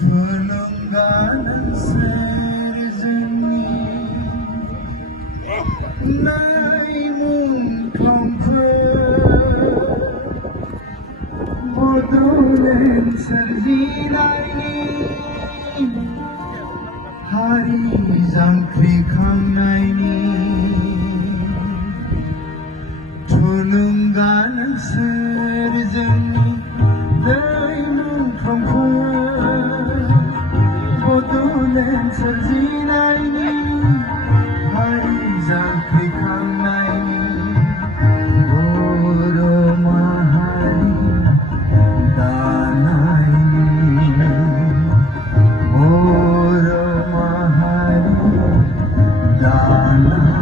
Tulungan serjani nai mung comfort bodolen serjinai hari jangkri khamnaini Tulungan serjani nai mung comfort bodolen serjinai hari jangkri khamnaini boro mahari danaini boro mahari danaini